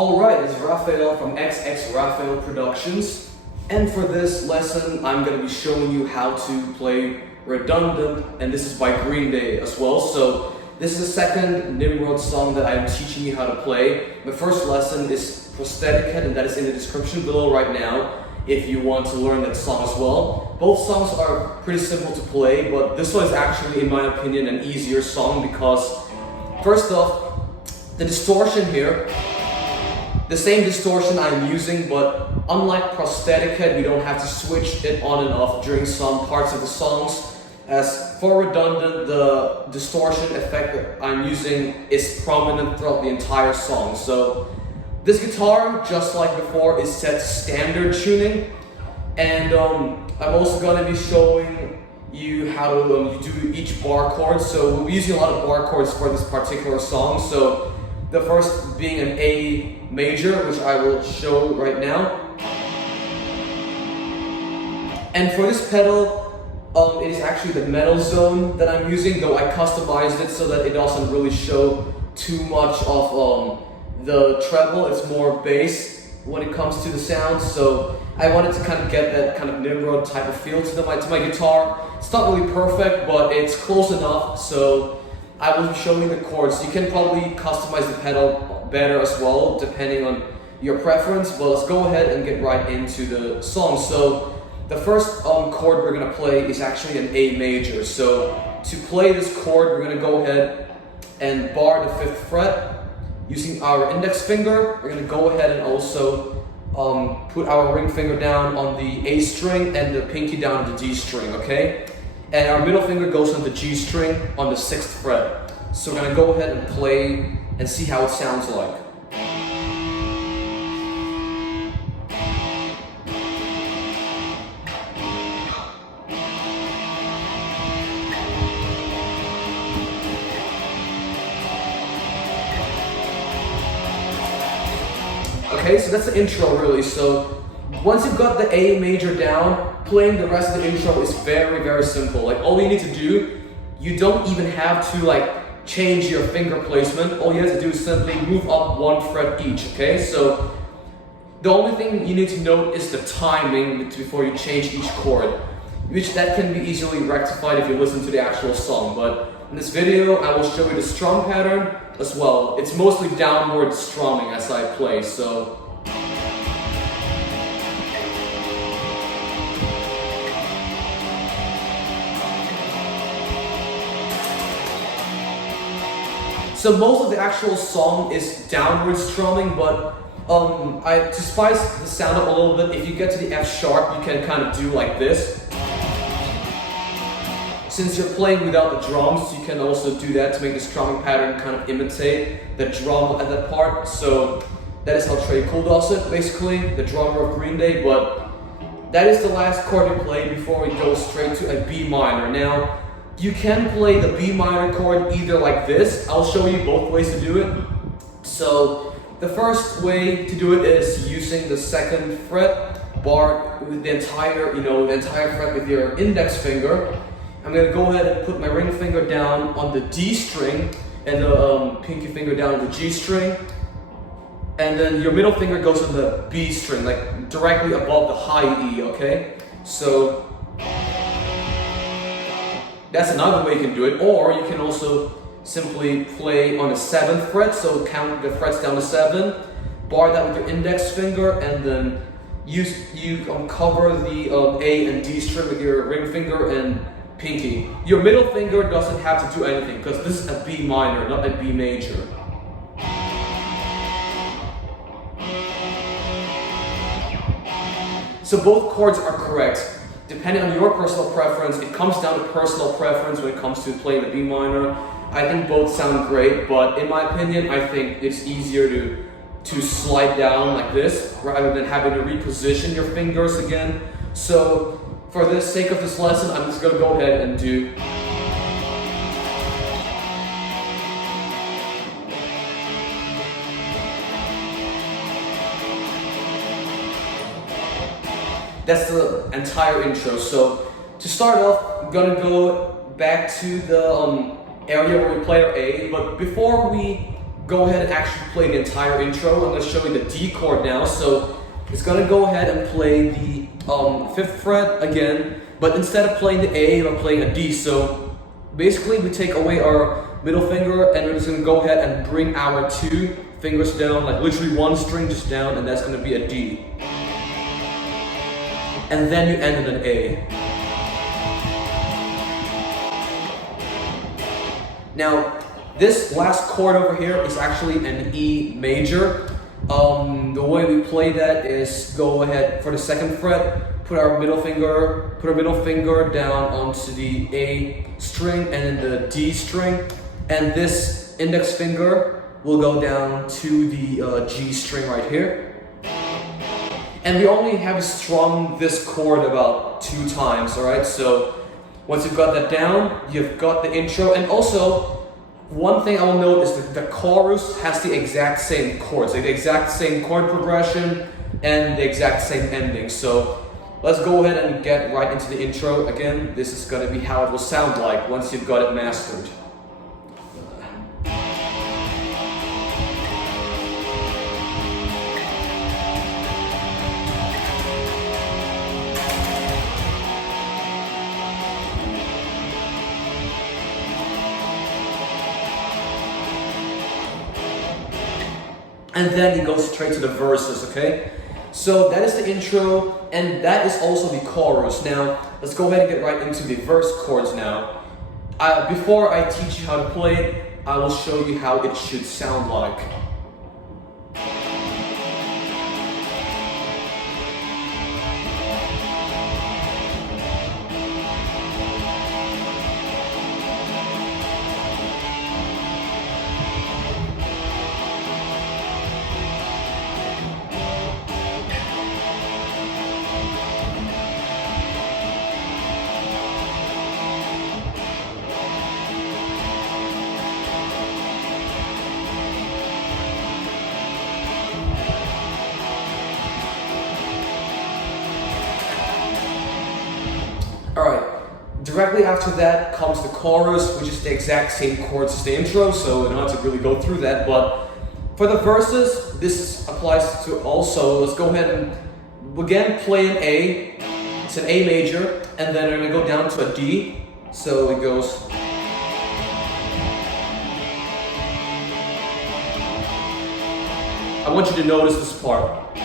Alright, it's Rafael from xxRafael Productions, and for this lesson I'm going to be showing you how to play Redundant, and this is by Green Day as well. So this is the second Nimrod song that I'm teaching you how to play. The first lesson is Prosthetic Head, and that is in the description below right now if you want to learn that song as well. Both songs are pretty simple to play, but this one is actually, in my opinion, an easier song because, first off, the distortion here, the same distortion I'm using, but unlike Prosthetic Head, we don't have to switch it on and off during some parts of the songs. As for Redundant, the distortion effect that I'm using is prominent throughout the entire song. So this guitar, just like before, is set to standard tuning, and I'm also going to be showing you how to do each bar chord. So we'll be using a lot of bar chords for this particular song. So the first being an A major, which I will show right now. And for this pedal, it is actually the metal zone that I'm using, though I customized it so that it doesn't really show too much of the treble. It's more bass when it comes to the sound, so I wanted to kind of get that kind of Nimrod type of feel to my guitar. It's not really perfect, but it's close enough, so I will be showing the chords. You can probably customize the pedal better as well, depending on your preference, but let's go ahead and get right into the song. So the first chord we're going to play is actually an A major. So to play this chord, we're going to go ahead and bar the 5th fret using our index finger. We're going to go ahead and also put our ring finger down on the A string and the pinky down on the D string, okay? And our middle finger goes on the G string on the 6th fret. So we're going to go ahead and play and see how it sounds like. Okay, so that's the intro really. So once you've got the A major down, playing the rest of the intro is very, very simple. Like, all you need to do, you don't even have to like change your finger placement. All you have to do is simply move up 1 fret each, okay? So the only thing you need to note is the timing before you change each chord, which that can be easily rectified if you listen to the actual song. But in this video, I will show you the strum pattern as well. It's mostly downward strumming as I play, so. So most of the actual song is downward strumming, but to spice the sound up a little bit, if you get to the F sharp, you can kind of do like this. Since you're playing without the drums, you can also do that to make the strumming pattern kind of imitate the drum at that part. So that is how Trey Cool does it, basically, the drummer of Green Day. But that is the last chord we play before we go straight to a B minor. Now, you can play the B minor chord either like this. I'll show you both ways to do it. So the first way to do it is using the 2nd fret, bar with the entire fret with your index finger. I'm going to go ahead and put my ring finger down on the D string and the pinky finger down on the G string. And then your middle finger goes on the B string, like directly above the high E, okay? So that's another way you can do it. Or you can also simply play on the 7th fret, so count the frets down to 7, bar that with your index finger, and then you cover the A and D string with your ring finger and pinky. Your middle finger doesn't have to do anything because this is a B minor, not a B major. So both chords are correct. Depending on your personal preference, it comes down to personal preference when it comes to playing the B minor. I think both sound great, but in my opinion, I think it's easier to slide down like this rather than having to reposition your fingers again. So for the sake of this lesson, I'm just going to go ahead and do. That's the entire intro. So to start off, I'm going to go back to the area where we play our A, but before we go ahead and actually play the entire intro. I'm going to show you the D chord now. So it's going to go ahead and play the 5th fret again, but instead of playing the A, we're playing a D. So basically we take away our middle finger and we're just going to go ahead and bring our 2 fingers down, like literally 1 string just down, and that's going to be a D. And then you end with an A. Now, this last chord over here is actually an E major. The way we play that is go ahead for the 2nd fret, put our middle finger down onto the A string and then the D string, and this index finger will go down to the G string right here. And we only have strummed this chord about 2 times, alright? So once you've got that down, you've got the intro. And also, one thing I will note is that the chorus has the exact same chords, like the exact same chord progression and the exact same ending. So let's go ahead and get right into the intro. Again, this is going to be how it will sound like once you've got it mastered. And then it goes straight to the verses, okay? So that is the intro, and that is also the chorus. Now, let's go ahead and get right into the verse chords now. Before I teach you how to play it, I will show you how it should sound like. Alright, directly after that comes the chorus, which is the exact same chords as the intro, so I don't have to really go through that. But for the verses, this applies to also. Let's go ahead and again play an A. It's an A major, and then we're going to go down to a D. So it goes. I want you to notice this part.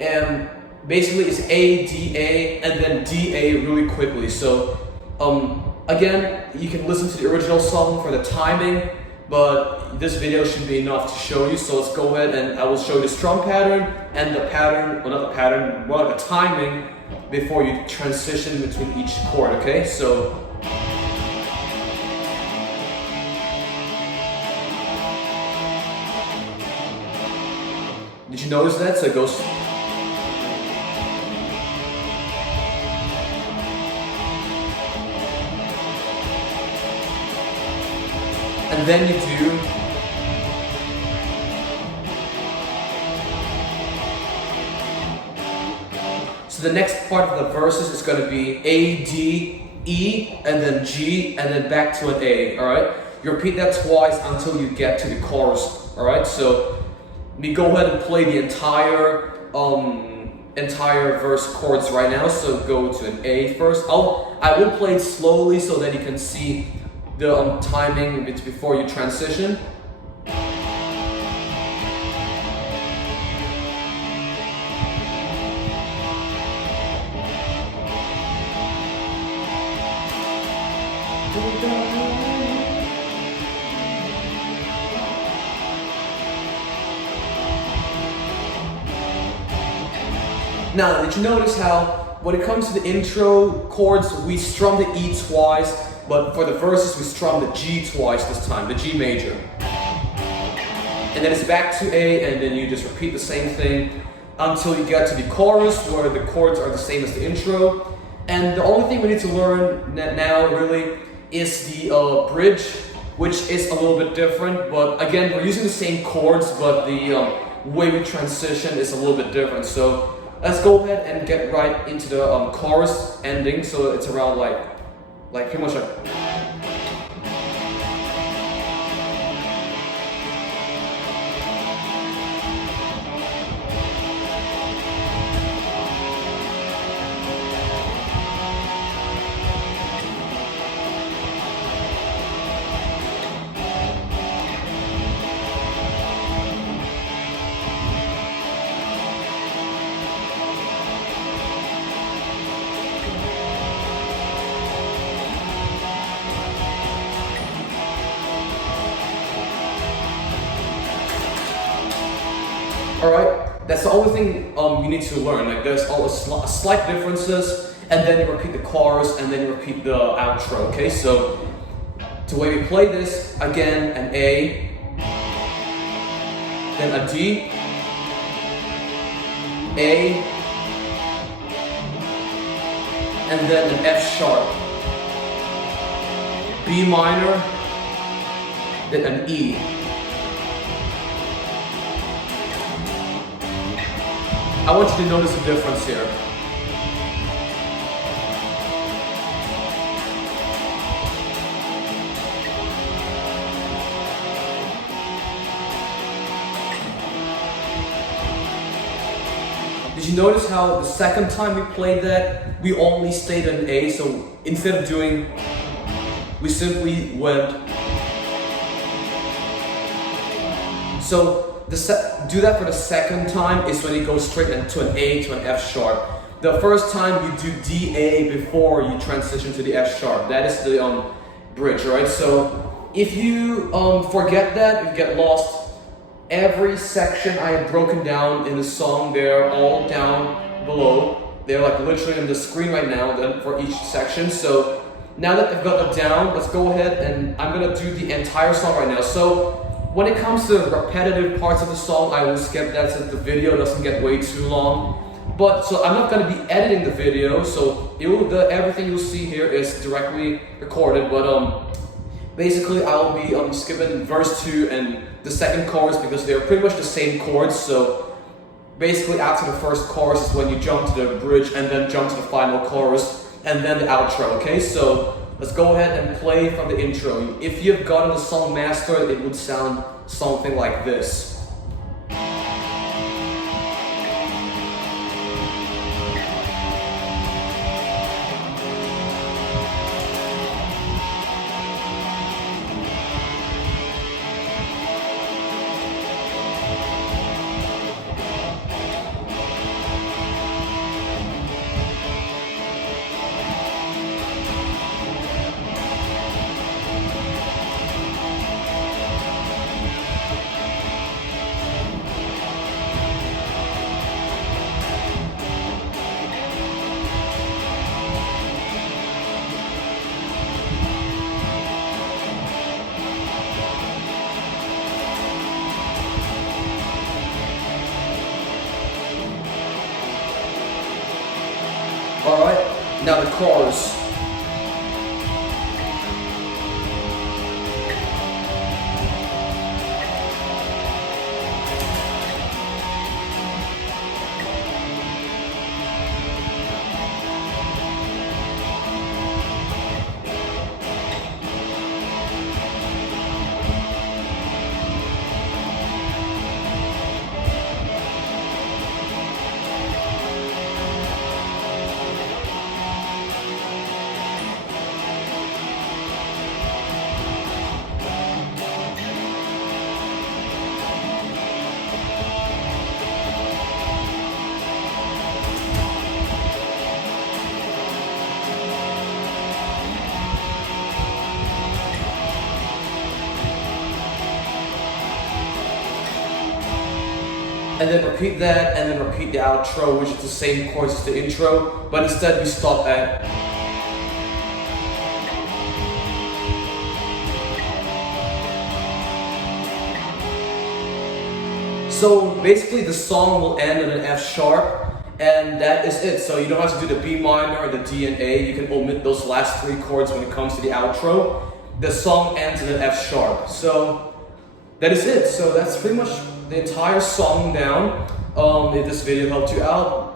And basically it's A, D, A, and then D, A really quickly. So again, you can listen to the original song for the timing, but this video should be enough to show you. So let's go ahead and I will show you the strum pattern and the pattern, well not the pattern, more like the timing before you transition between each chord, okay? So did you notice that? So it goes. And then you do. So the next part of the verses is going to be A, D, E, and then G, and then back to an A, alright? You repeat that twice until you get to the chorus, alright? So we go ahead and play the entire verse chords right now. So go to an A first. I will play it slowly so that you can see the timing before you transition. Now, did you notice how when it comes to the intro chords, we strum the E twice, but for the verses, we strum the G twice this time, the G major. And then it's back to A, and then you just repeat the same thing until you get to the chorus, where the chords are the same as the intro. And the only thing we need to learn now, really, is the bridge, which is a little bit different. But again, we're using the same chords, but the way we transition is a little bit different. So let's go ahead and get right into the chorus ending. So it's around like pretty much like. Alright, that's the only thing you need to learn. Like there's all slight differences, and then you repeat the chorus, and then you repeat the outro, okay? So, the way we play this, again, an A, then a D, A, and then an F sharp, B minor, then an E. I want you to notice the difference here. Did you notice how the second time we played that, we only stayed in A, so instead of doing, we simply went. So, do that for the second time is when you go straight into an A to an F sharp. The first time you do D, A before you transition to the F sharp. That is the bridge, right? So, if you forget that, if you get lost, every section I have broken down in the song, they're all down below. They're like literally on the screen right now for each section. So now that I've got them down, let's go ahead and I'm gonna do the entire song right now. So when it comes to repetitive parts of the song, I will skip that so that the video doesn't get way too long. But so I'm not gonna be editing the video, so everything you'll see here is directly recorded. But basically I'll be skipping verse 2 and the second chorus because they're pretty much the same chords. So basically after the first chorus is when you jump to the bridge and then jump to the final chorus and then the outro, okay? So let's go ahead and play from the intro. If you've gotten the song mastered, it would sound something like this. Alright, now the chorus. And then repeat that, and then repeat the outro, which is the same chords as the intro, but instead we stop at. So basically the song will end on an F sharp, and that is it. So you don't have to do the B minor or the D and A, you can omit those last three chords when it comes to the outro. The song ends in an F sharp. So that is it. So that's pretty much the entire song down. If this video helped you out,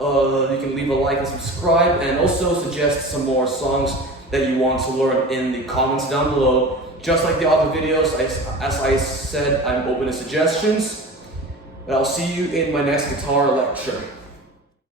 you can leave a like and subscribe, and also suggest some more songs that you want to learn in the comments down below. Just like the other videos, as I said, I'm open to suggestions. But I'll see you in my next guitar lecture.